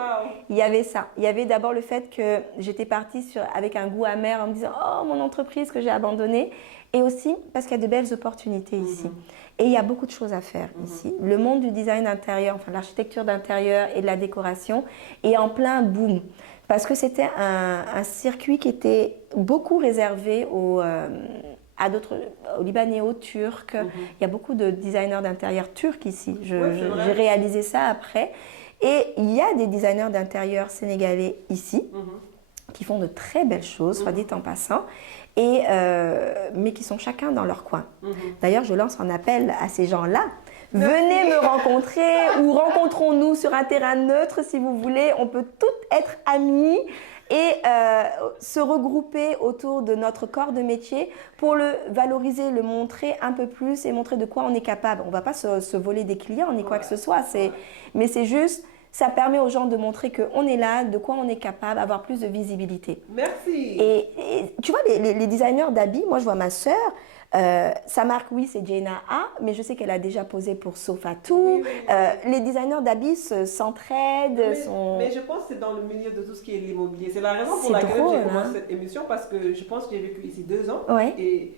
Il y avait ça. Il y avait d'abord le fait que j'étais partie avec un goût amer en me disant « Oh, mon entreprise que j'ai abandonnée ». Et aussi parce qu'il y a de belles opportunités ici. Et il y a beaucoup de choses à faire ici. Le monde du design d'intérieur, enfin l'architecture d'intérieur et de la décoration est en plein boom. Parce que c'était un circuit qui était beaucoup réservé aux Libanais, aux Turcs. Il y a beaucoup de designers d'intérieur turcs ici. J'ai réalisé ça après. Et il y a des designers d'intérieur sénégalais ici qui font de très belles choses, soit dit en passant, mais qui sont chacun dans leur coin. D'ailleurs, je lance un appel à ces gens-là. Venez me rencontrer ou rencontrons-nous sur un terrain neutre si vous voulez. On peut toutes être amis et se regrouper autour de notre corps de métier pour le valoriser, le montrer un peu plus et montrer de quoi on est capable. On ne va pas se voler des clients ni quoi que ce soit, mais c'est juste, ça permet aux gens de montrer qu'on est là, de quoi on est capable, avoir plus de visibilité. Merci. Et tu vois, les designers d'habits, moi je vois ma sœur, sa marque, oui, c'est Jaina A, mais je sais qu'elle a déjà posé pour Sofatou. Les designers d'habits s'entraident. Mais je pense que c'est dans le milieu de tout ce qui est l'immobilier. C'est la raison pour laquelle j'ai commencé cette émission, parce que je pense que j'ai vécu ici 2 ans. Et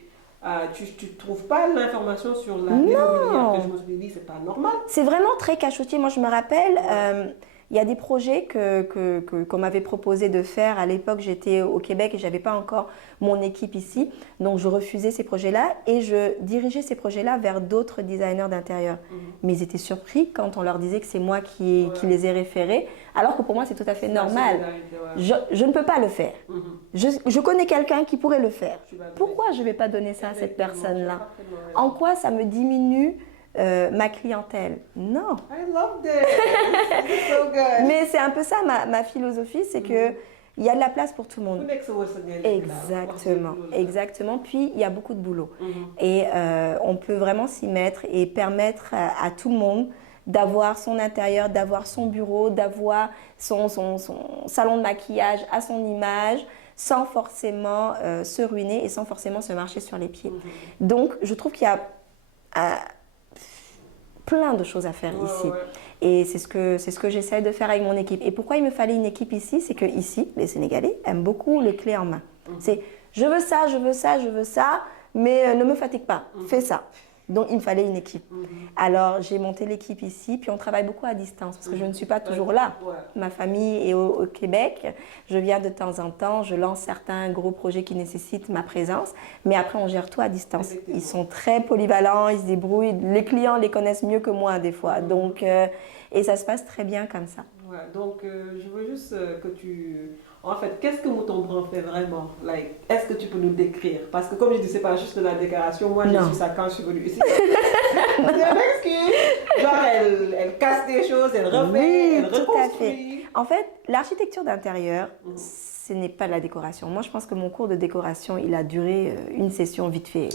tu ne trouves pas l'information sur l'immobilier. Après, je me suis dit, c'est pas normal. C'est vraiment très cachotier. Moi, je me rappelle... il y a des projets qu'on m'avait proposé de faire. À l'époque, j'étais au Québec et je n'avais pas encore mon équipe ici. Donc, je refusais ces projets-là et je dirigeais ces projets-là vers d'autres designers d'intérieur. Mais ils étaient surpris quand on leur disait que c'est moi qui les ai référés, alors que pour moi, c'est tout à fait normal. Je ne peux pas le faire. Je connais quelqu'un qui pourrait le faire. Pourquoi je ne vais pas donner ça à cette personne-là? En quoi ça me diminue ma clientèle? Non. I love this. This is so good. Mais c'est un peu ça ma philosophie, c'est que il y a de la place pour tout le monde. Exactement, exactement. Puis il y a beaucoup de boulot et on peut vraiment s'y mettre et permettre à tout le monde d'avoir son intérieur, d'avoir son bureau, d'avoir son salon de maquillage à son image, sans forcément se ruiner et sans forcément se marcher sur les pieds. Donc je trouve qu'il y a plein de choses à faire ici. Et c'est ce que j'essaie de faire avec mon équipe. Et pourquoi il me fallait une équipe ici? C'est que ici, les Sénégalais aiment beaucoup le clé en main. C'est je veux ça, je veux ça, je veux ça, mais ne me fatigue pas, fais ça. Donc, il me fallait une équipe. Alors, j'ai monté l'équipe ici, puis on travaille beaucoup à distance parce que je ne suis pas toujours là. Ma famille est au Québec. Je viens de temps en temps, je lance certains gros projets qui nécessitent ma présence, mais après, on gère tout à distance. Ils sont très polyvalents, ils se débrouillent. Les clients les connaissent mieux que moi, des fois. Donc, et ça se passe très bien comme ça. Donc, je veux juste que tu... En fait, qu'est-ce que Mouton Brun fait vraiment? Est-ce que tu peux nous décrire? Parce que comme je dis, c'est pas juste de la décoration. Moi, j'ai su ça quand je suis venue ici. C'est un excuse. Genre, elle casse des choses, elle refait, elle reconstruit. Tout à fait. En fait, l'architecture d'intérieur, ce n'est pas de la décoration. Moi, je pense que mon cours de décoration, il a duré une session vite fait.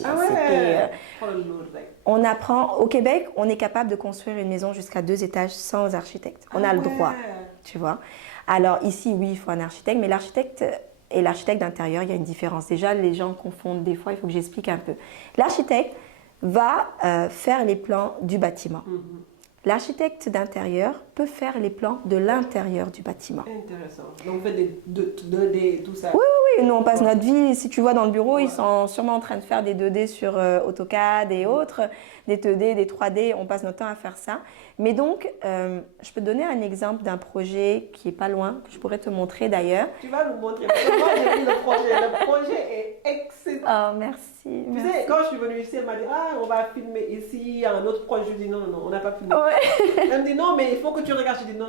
On apprend, au Québec, on est capable de construire une maison jusqu'à 2 étages sans architecte. On a le droit, tu vois. Alors ici, oui, il faut un architecte, mais l'architecte et l'architecte d'intérieur, il y a une différence. Déjà, les gens confondent des fois, il faut que j'explique un peu. L'architecte va faire les plans du bâtiment. L'architecte d'intérieur peut faire les plans de l'intérieur du bâtiment. Intéressant. Donc, on fait des 2D, tout ça. Oui, nous on passe notre vie, si tu vois dans le bureau, ils sont sûrement en train de faire des 2D sur AutoCAD et autres, des 2D, des 3D, on passe notre temps à faire ça. Mais donc, je peux te donner un exemple d'un projet qui est pas loin, que je pourrais te montrer d'ailleurs. Tu vas nous montrer, parce que moi j'ai vu le projet est excellent. Oh, merci. Tu sais, quand je suis venue ici, elle m'a dit, on va filmer ici, un autre projet. Je lui ai dit, non, on n'a pas filmé. Elle me dit, non, mais il faut que tu regardes. Je dis, non.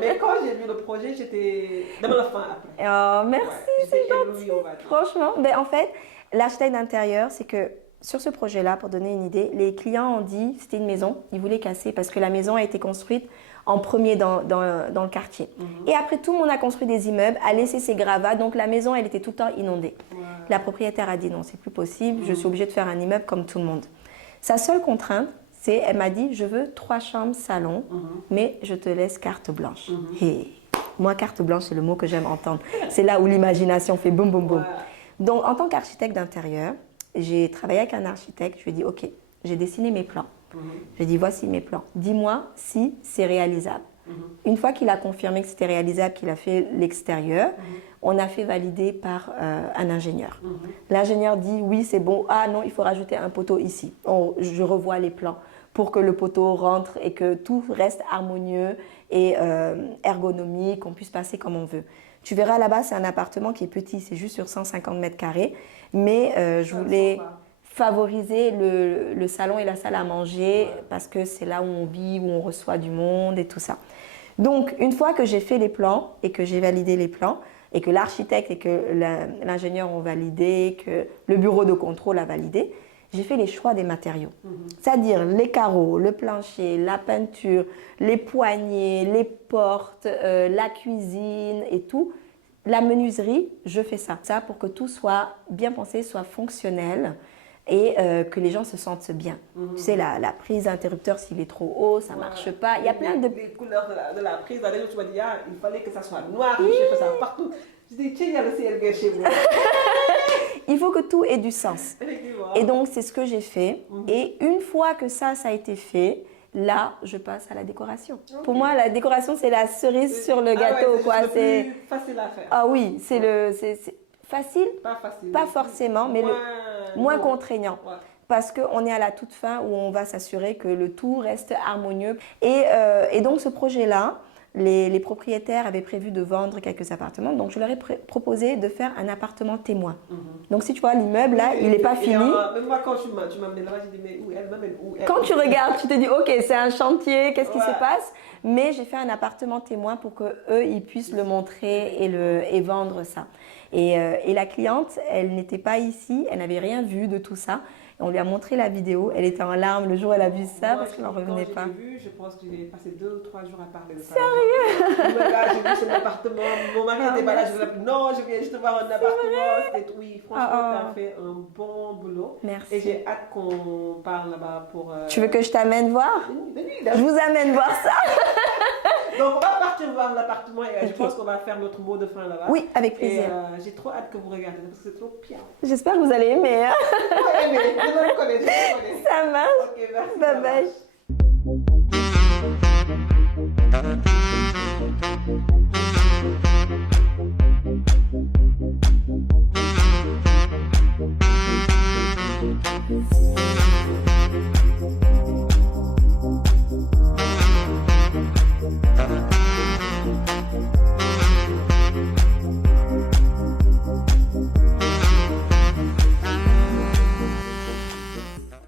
Mais quand j'ai vu le projet, j'étais dans la fin après. Oh, merci, c'est gentil. Franchement, en fait, l'architecte d'intérieur, c'est que sur ce projet-là, pour donner une idée, les clients ont dit, c'était une maison, ils voulaient casser parce que la maison a été construite en premier dans le quartier. Et après, tout le monde a construit des immeubles, a laissé ses gravats, donc la maison, elle était tout le temps inondée. La propriétaire a dit, non, c'est plus possible, je suis obligée de faire un immeuble comme tout le monde. Sa seule contrainte, Elle m'a dit, je veux 3 chambres salon, mais je te laisse carte blanche. Et moi, carte blanche, c'est le mot que j'aime entendre. C'est là où l'imagination fait boum, boum, boum. Ouais. Donc, en tant qu'architecte d'intérieur, j'ai travaillé avec un architecte. Je lui ai dit, OK, j'ai dessiné mes plans. Je lui ai dit, voici mes plans. Dis-moi si c'est réalisable. Une fois qu'il a confirmé que c'était réalisable, qu'il a fait l'extérieur, on a fait valider par un ingénieur. L'ingénieur dit, oui, c'est bon. Ah non, il faut rajouter un poteau ici. Je revois les plans pour que le poteau rentre et que tout reste harmonieux et ergonomique, qu'on puisse passer comme on veut. Tu verras là-bas, c'est un appartement qui est petit, c'est juste sur 150 mètres carrés, mais je voulais favoriser le salon et la salle à manger parce que c'est là où on vit, où on reçoit du monde et tout ça. Donc, une fois que j'ai fait les plans et que j'ai validé les plans et que l'architecte et que l'ingénieur ont validé, que le bureau de contrôle a validé, j'ai fait les choix des matériaux. C'est-à-dire les carreaux, le plancher, la peinture, les poignées, les portes, la cuisine et tout. La menuiserie, je fais ça. Ça pour que tout soit bien pensé, soit fonctionnel et que les gens se sentent bien. Tu sais, la prise d'interrupteur, s'il est trop haut, ça ne marche pas. Il y a plein de... Les couleurs de la prise, d'ailleurs, tu m'as dit, ah, il fallait que ça soit noir, je fais ça partout. Je dis, tiens, il y a le CLG chez vous. Il faut que tout ait du sens. Et donc, c'est ce que j'ai fait. Et une fois que ça a été fait, là, je passe à la décoration. Pour moi, la décoration, c'est la cerise sur le gâteau. C'est plus facile à faire. Ah oui, c'est facile. Pas facile. Pas forcément, mais moins contraignant. Ouais. Parce qu'on est à la toute fin où on va s'assurer que le tout reste harmonieux. Et donc, ce projet-là, les propriétaires avaient prévu de vendre quelques appartements. Donc, je leur ai proposé de faire un appartement témoin. Donc, si tu vois, l'immeuble, là, il n'est pas fini. Même moi, quand tu m'as amené là-bas, j'ai dit, mais où elle m'amène où elle... Quand tu regardes, tu te dis, OK, c'est un chantier, qu'est-ce qui se passe? Mais j'ai fait un appartement témoin pour qu'eux, ils puissent le montrer et vendre ça. Et la cliente, elle n'était pas ici, elle n'avait rien vu de tout ça. On lui a montré la vidéo, elle était en larmes le jour où elle a vu ça parce qu'elle n'en revenait pas. Quand je l'ai vu, je pense que j'ai passé 2 ou 3 jours à parler de ça. Sérieux? Là, j'ai vu son appartement, mon mari n'était pas là, je lui ai dit non, je viens juste voir un appartement. Oui, franchement, tu as fait un bon boulot. Merci. Et j'ai hâte qu'on parle là-bas pour... Tu veux que je t'amène voir? Je vous amène voir ça. Donc, on va partir voir l'appartement et je pense qu'on va faire notre mot de fin là-bas. Oui, avec plaisir. Et j'ai trop hâte que vous regardiez parce que c'est trop bien. J'espère que vous allez aimer. Hein? Oui, je le connais. Ça marche. Ok, merci. Bye bye.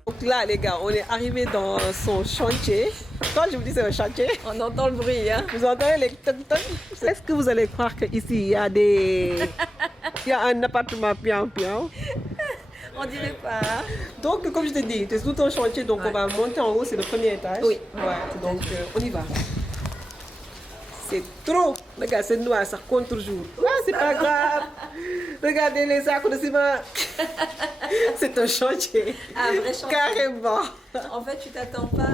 Donc là, les gars, on est arrivé dans son chantier. Quand je vous dis c'est un chantier, on entend le bruit. Hein? Vous entendez les toc-toc? Est-ce que vous allez croire qu'ici, il y a un appartement pian-pian? On dirait pas. Hein? Donc, comme je t'ai dit, c'est tout un chantier, donc on va monter en haut, c'est le premier étage. Oui. Ouais, donc on y va. C'est trop. Regarde, c'est noir, ça compte toujours. Ah, c'est pas grave. Regardez les sacs de ciment. C'est un chantier. Un vrai chantier. Carrément. En fait, tu t'attends pas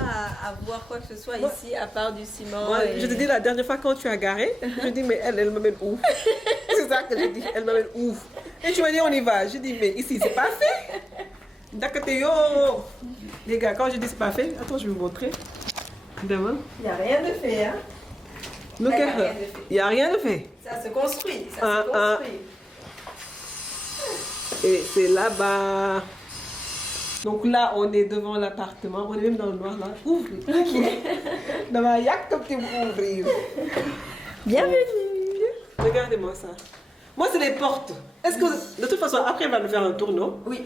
à voir quoi que ce soit ici, à part du ciment. Moi, je te dis, la dernière fois quand tu as garé, je dis, mais elle m'amène où? C'est ça que je dis, elle m'amène où? Et tu m'as dit, on y va. Je dis, mais ici, c'est pas fait. D'accord, yo. Les gars, quand je dis c'est pas fait, attends, je vais vous montrer. Demain. Il n'y a rien de fait, hein? Look at her. Il n'y a rien de fait. Ça se construit. Ça se construit. Et c'est là-bas. Donc là, on est devant l'appartement. On est même dans le noir là. Ouvre. Ok. Dans ma yacht, comme tu ouvrir. Bienvenue. Regardez-moi ça. Moi, c'est les portes. Est-ce que, de toute façon, après, on va nous faire un tour, non? Oui.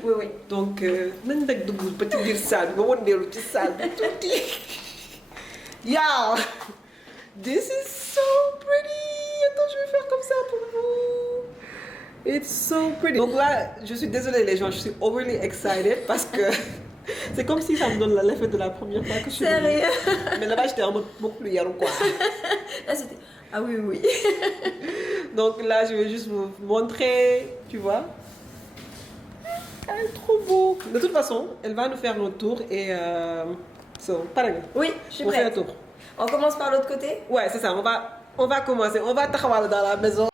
Donc, même avec de petite ville sale, on va dire le petit sale, tout petit. Yeah! This is so pretty! Attends, je vais faire comme ça pour vous. It's so pretty. Donc là, je suis désolée les gens, je suis overly excited parce que c'est comme si ça me donne l'effet de la première fois que je suis venue. Sérieux? Mais là-bas, j'étais en mode beaucoup plus yarou quoi. Là, c'était... Ah oui. Donc là, je vais juste vous montrer, tu vois. Elle est trop beau. De toute façon, elle va nous faire notre tour et Pareil. Oui, je suis On fait un prête. tour. On commence par l'autre côté? Ouais, c'est ça. On va commencer. On va travailler dans la maison.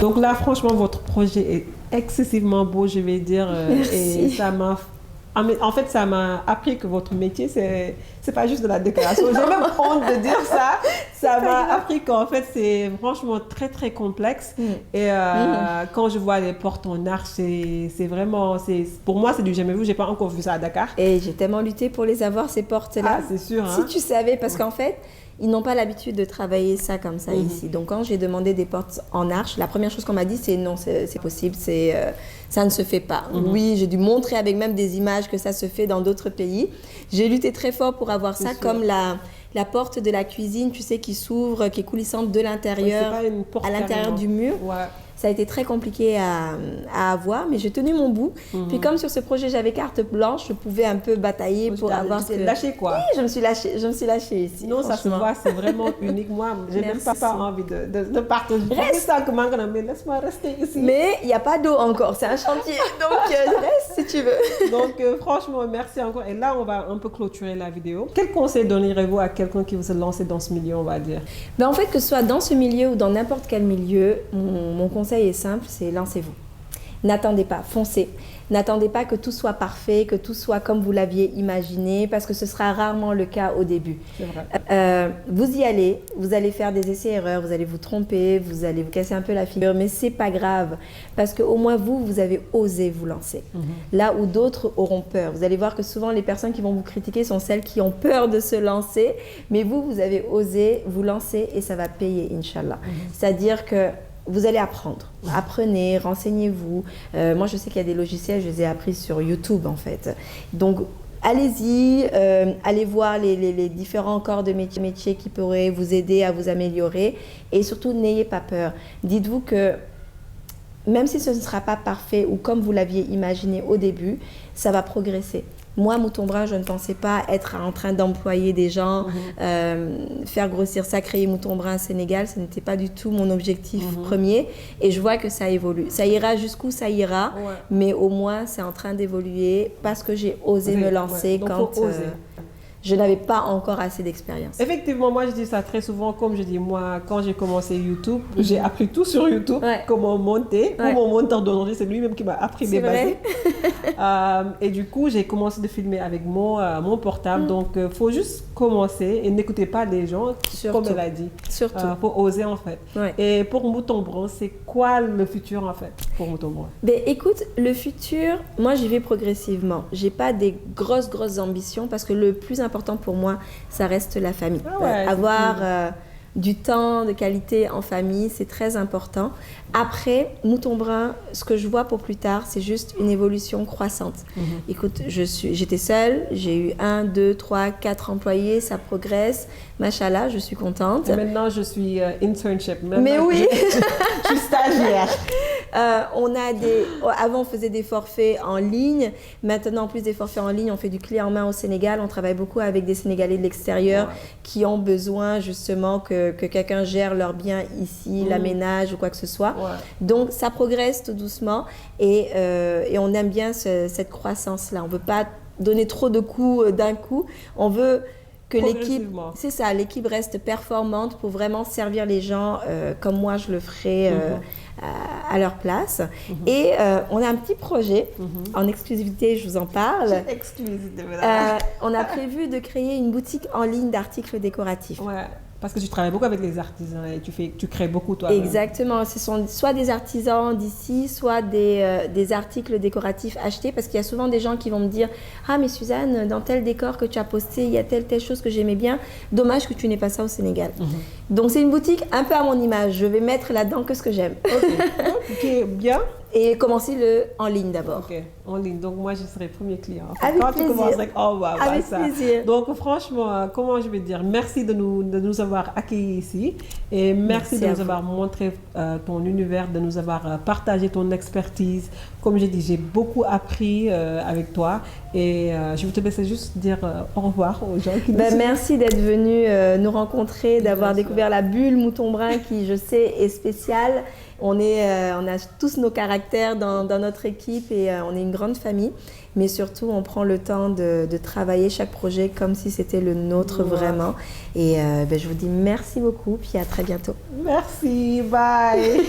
Donc là, franchement, votre projet est excessivement beau, je vais dire. Merci. Et ça m'a... En fait, ça m'a appris que votre métier, c'est pas juste de la décoration. J'ai même honte de dire ça. Ça m'a appris qu'en fait, c'est franchement très, très complexe. Et quand je vois les portes en arche, c'est vraiment... Pour moi, c'est du jamais vu. J'ai pas encore vu ça à Dakar. Et j'ai tellement lutté pour les avoir, ces portes-là. Ah, c'est sûr. Si tu savais, parce qu'en fait, ils n'ont pas l'habitude de travailler ça comme ça ici. Donc, quand j'ai demandé des portes en arche, la première chose qu'on m'a dit, c'est non, c'est possible, ça ne se fait pas. Oui, j'ai dû montrer avec même des images que ça se fait dans d'autres pays. J'ai lutté très fort pour avoir ça, comme la porte de la cuisine, tu sais, qui s'ouvre, qui est coulissante de l'intérieur à l'intérieur du mur. Ouais. Ça a été très compliqué à avoir, mais j'ai tenu mon bout. Puis comme sur ce projet, j'avais carte blanche, je pouvais un peu batailler pour avoir ce que... lâché quoi. Oui, je me suis lâchée ici. Non, ça se voit, c'est vraiment unique. Moi, j'ai même pas envie de partager. Reste. Mais laisse-moi rester ici. Mais il n'y a pas d'eau encore, c'est un chantier. Donc reste si tu veux. Donc franchement, merci encore. Et là, on va un peu clôturer la vidéo. Quel conseil donneriez-vous à quelqu'un qui veut se lancer dans ce milieu, on va dire? Ben, en fait, que ce soit dans ce milieu ou dans n'importe quel milieu, mon conseil est simple, c'est lancez-vous. N'attendez pas, foncez. N'attendez pas que tout soit parfait, que tout soit comme vous l'aviez imaginé, parce que ce sera rarement le cas au début. C'est vrai. Vous y allez, vous allez faire des essais-erreurs, vous allez vous tromper, vous allez vous casser un peu la figure, mais c'est pas grave, parce qu'au moins vous avez osé vous lancer. Là où d'autres auront peur. Vous allez voir que souvent les personnes qui vont vous critiquer sont celles qui ont peur de se lancer, mais vous avez osé vous lancer et ça va payer, Inch'Allah. C'est-à-dire que vous allez apprendre. Apprenez, renseignez-vous. Moi, je sais qu'il y a des logiciels, je les ai appris sur YouTube, en fait. Donc, allez-y, allez voir les différents corps de métier qui pourraient vous aider à vous améliorer. Et surtout, n'ayez pas peur. Dites-vous que même si ce ne sera pas parfait ou comme vous l'aviez imaginé au début, ça va progresser. Moi, Mouton Brun, je ne pensais pas être en train d'employer des gens, faire grossir ça, créer Mouton Brun Sénégal. Ce n'était pas du tout mon objectif premier. Et je vois que ça évolue. Ça ira jusqu'où ça ira, mais au moins, c'est en train d'évoluer parce que j'ai osé me lancer quand je n'avais pas encore assez d'expérience. Effectivement, moi je dis ça très souvent, comme je dis, moi quand j'ai commencé YouTube, j'ai appris tout sur YouTube, comment monter. Pour mon monteur d'aujourd'hui, c'est lui-même qui m'a appris les bases. Et du coup, j'ai commencé de filmer avec mon portable, donc il faut juste commencer et n'écoutez pas les gens, comme elle a dit. Surtout. Faut oser en fait. Et pour Mouton Brun, c'est quoi le futur en fait pour Mouton Brun? Ben, écoute, le futur, moi j'y vais progressivement. J'ai pas des grosses ambitions parce que le plus important pour moi, ça reste la famille. Avoir du temps de qualité en famille, c'est très important. Après, Mouton Brun, ce que je vois pour plus tard, c'est juste une évolution croissante. Écoute, j'étais seule, j'ai eu 1, 2, 3, 4 employés, ça progresse. Machallah, je suis contente. Et maintenant, je suis internship. Mais oui, je suis stagiaire. Avant, on faisait des forfaits en ligne. Maintenant, en plus des forfaits en ligne, on fait du clé en main au Sénégal. On travaille beaucoup avec des Sénégalais de l'extérieur qui ont besoin justement que quelqu'un gère leurs biens ici, l'aménage ou quoi que ce soit. Donc, ça progresse tout doucement et on aime bien cette croissance-là. On ne veut pas donner trop de coups d'un coup. On veut que l'équipe reste performante pour vraiment servir les gens comme moi je le ferai à leur place. Et on a un petit projet en exclusivité, je vous en parle. On a prévu de créer une boutique en ligne d'articles décoratifs. Parce que tu travailles beaucoup avec les artisans et tu crées beaucoup toi. Exactement, ce sont soit des artisans d'ici, soit des articles décoratifs achetés, parce qu'il y a souvent des gens qui vont me dire « Ah mais Suzanne, dans tel décor que tu as posté, il y a telle chose que j'aimais bien, dommage que tu n'aies pas ça au Sénégal. Donc c'est une boutique un peu à mon image, je vais mettre là-dedans que ce que j'aime. Ok, bien. Et commencer en ligne d'abord. Ok, en ligne. Donc moi, je serai premier client. Avec quand plaisir. tu commences avec avec plaisir. Donc franchement, comment je vais dire, merci de nous avoir accueillis ici et merci de nous avoir montré ton univers, de nous avoir partagé ton expertise. Comme j'ai dit, j'ai beaucoup appris avec toi et je vais te laisser juste dire au revoir aux gens qui nous suivent. Merci d'être venu nous rencontrer, d'avoir découvert la bulle Mouton Brun qui, je sais, est spéciale. On a tous nos caractères dans notre équipe et on est une grande famille. Mais surtout, on prend le temps de travailler chaque projet comme si c'était le nôtre vraiment. Et je vous dis merci beaucoup, puis à très bientôt. Merci, bye.